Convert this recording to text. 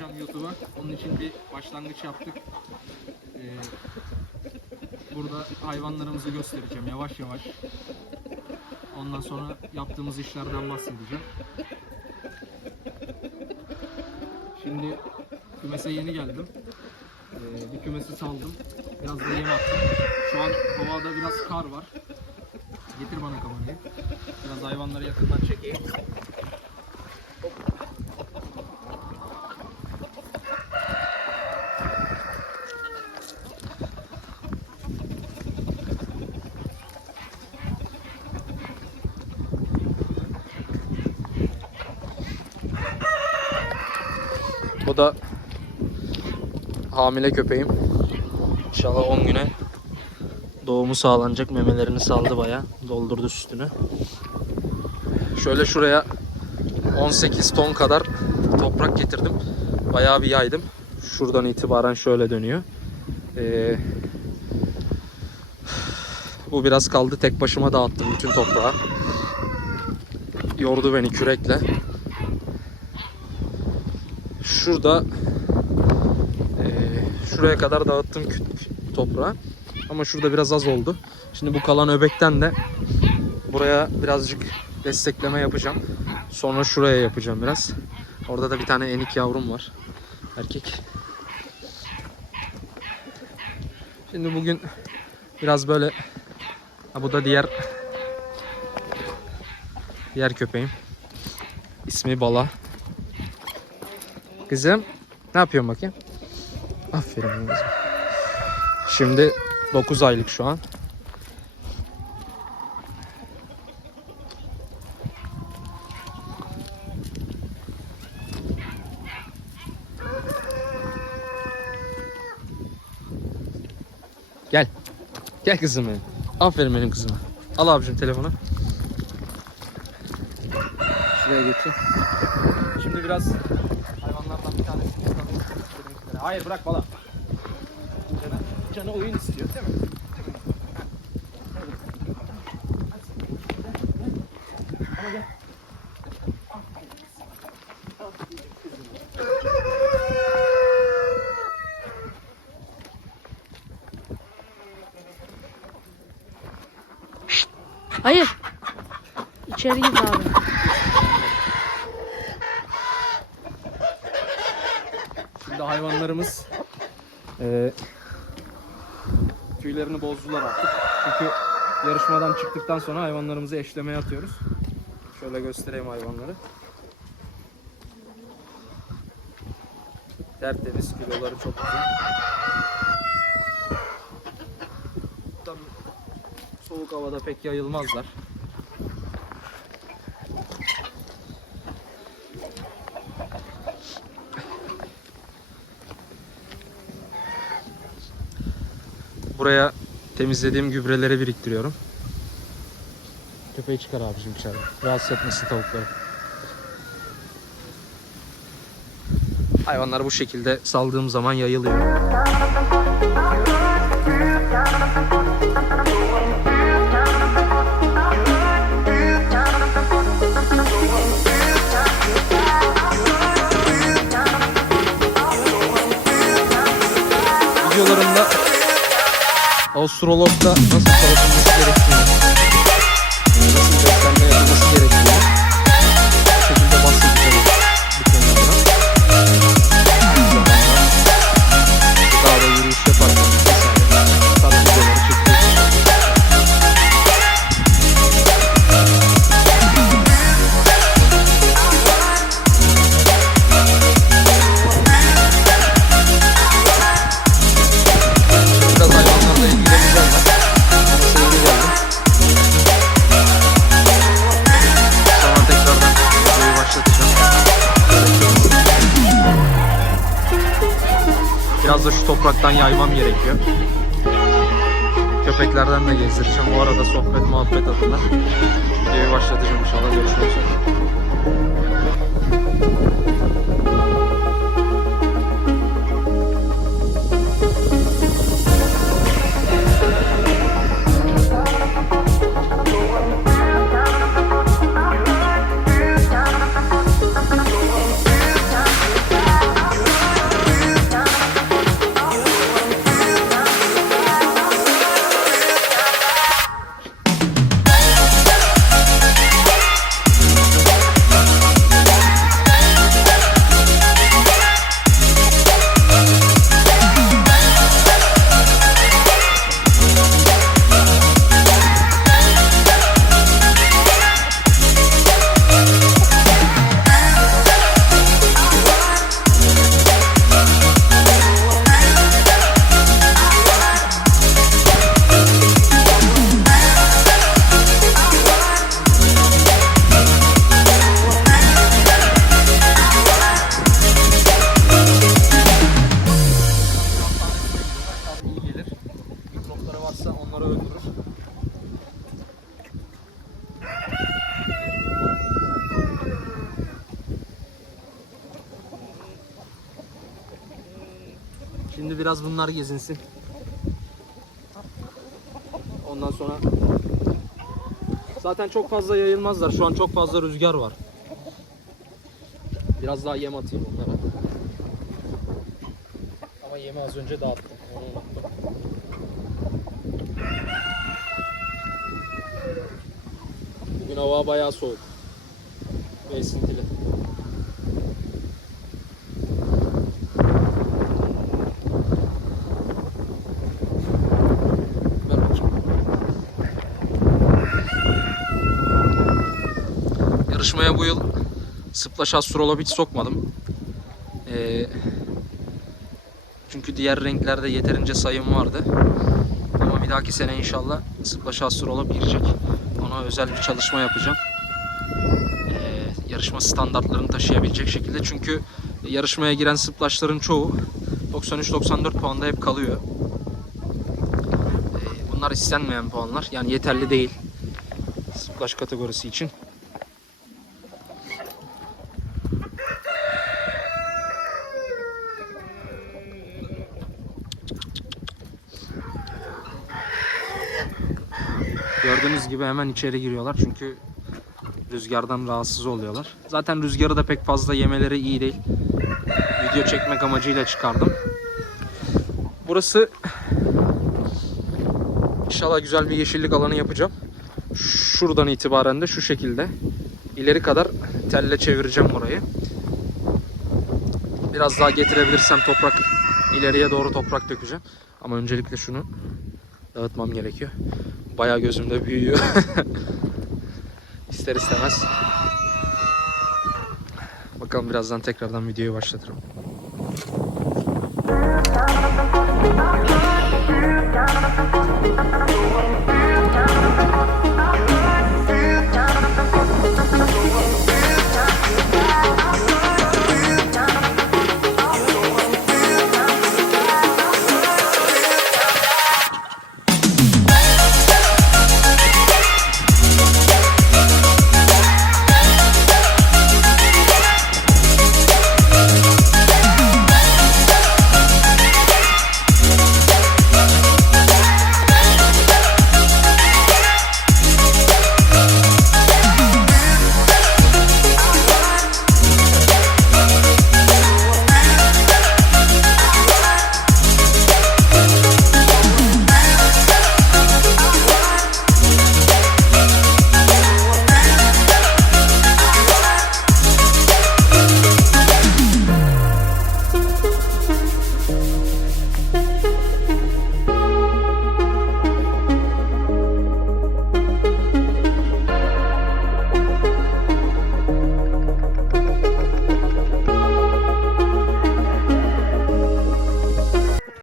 atacağım YouTube'a. Onun için bir başlangıç yaptık. Ee, burada hayvanlarımızı göstereceğim yavaş yavaş. Ondan sonra yaptığımız işlerden bahsedeceğim. Şimdi kümese yeni geldim. Ee, bir kümesi saldım. Biraz da yem attım. Şu an havada biraz kar var. Getir bana kamerayı. Biraz hayvanları yakından çekeyim. Bu da hamile köpeğim. İnşallah 10 güne doğumu sağlanacak. Memelerini saldı baya. Doldurdu sütünü. Şöyle şuraya 18 ton kadar toprak getirdim. Bayağı bir yaydım. Şuradan itibaren şöyle dönüyor. Ee, bu biraz kaldı. Tek başıma dağıttım bütün toprağı. Yordu beni kürekle. Şurada ee, şuraya kadar dağıttım toprağı. Ama şurada biraz az oldu. Şimdi bu kalan öbekten de buraya birazcık destekleme yapacağım. Sonra şuraya yapacağım biraz. Orada da bir tane enik yavrum var. Erkek. Şimdi bugün biraz böyle ha, bu da diğer diğer köpeğim. İsmi Bala. Kızım ne yapıyorsun bakayım? Aferin kızım. Şimdi 9 aylık şu an. Gel. Gel kızım benim. Aferin benim kızıma. Al abicim telefonu. Şuraya geçin. Şimdi biraz Hayır bırak bala. Canı, canı oyun istiyor değil mi? Hayır. İçeri git abi. Hayvanlarımız eee tüylerini bozdular artık. Çünkü yarışmadan çıktıktan sonra hayvanlarımızı eşlemeye atıyoruz. Şöyle göstereyim hayvanları. Tertemiz, kiloları çok güzel. Tabii soğuk havada pek yayılmazlar. Buraya temizlediğim gübreleri biriktiriyorum. Köpeği çıkar abicim içeride. Rahatsız etmesin tavukları. Hayvanlar bu şekilde saldığım zaman yayılıyor. Astrolog'da nasıl çalışılması gerektiğini, nasıl beslenme yapılması gerektiğini Biraz da şu topraktan yaymam gerekiyor. Köpeklerden de gezdireceğim. Bu arada sohbet muhabbet adına videoyu başlatacağım inşallah. Görüşmek üzere. Biraz bunlar gezinsin. Ondan sonra zaten çok fazla yayılmazlar. Şu an çok fazla rüzgar var. Biraz daha yem atayım onlara. Ama yemi az önce dağıttım. Bugün hava bayağı soğuk. Ve esintili. Ver bakayım. Yarışmaya bu yıl Splash Astrolab hiç sokmadım. Ee, çünkü diğer renklerde yeterince sayım vardı. Ama bir dahaki sene inşallah Splash Astrolab girecek. Ona özel bir çalışma yapacağım. Ee, yarışma standartlarını taşıyabilecek şekilde. Çünkü yarışmaya giren Splash'ların çoğu 93-94 puanda hep kalıyor. Ee, bunlar istenmeyen puanlar. Yani yeterli değil. Splash kategorisi için. Gördüğünüz gibi hemen içeri giriyorlar çünkü rüzgardan rahatsız oluyorlar. Zaten rüzgarı da pek fazla yemeleri iyi değil. Video çekmek amacıyla çıkardım. Burası inşallah güzel bir yeşillik alanı yapacağım. Şuradan itibaren de şu şekilde ileri kadar telle çevireceğim burayı. Biraz daha getirebilirsem toprak ileriye doğru toprak dökeceğim. Ama öncelikle şunu dağıtmam gerekiyor. Bayağı gözümde büyüyor. İster istemez. Bakalım birazdan tekrardan videoyu başlatırım.